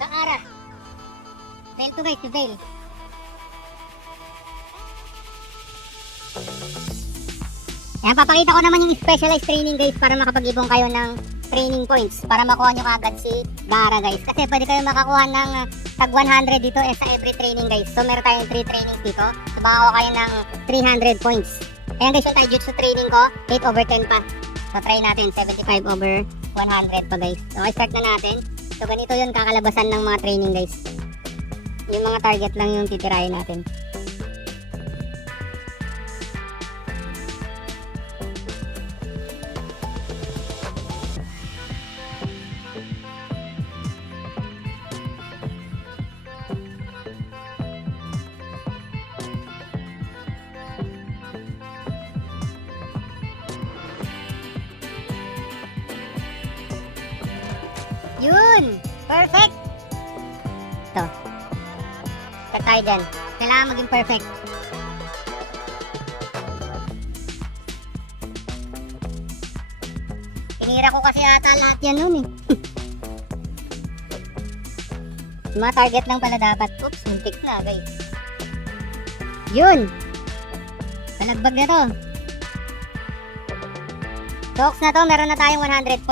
Sa aras. Fail to guys, fail. Ayan, papakita ko naman yung specialized training guys para makapag-ibong kayo ng training points para makuha nyo kagad si Gara guys. Kasi pwede kayo makakuha ng tag 100 dito sa every training guys. So meron tayong 3 trainings dito. So makakuha kayo ng 300 points. Ayan guys, yung taijutsu training ko, 8 over 10 pa. So try natin, 75 over 100 pa guys. So start na natin. So ganito yun kakalabasan ng mga training guys. Yung mga target lang yung titirahin natin. Yun! Perfect! Ito. Start tayo dyan. Kailangan maging perfect. Tinira ko kasi ata lahat yan nun eh. Mga target lang pala dapat. Oops, muntik na guys. Yun! Palagbag na to. Talks na to, meron na tayong 100 points.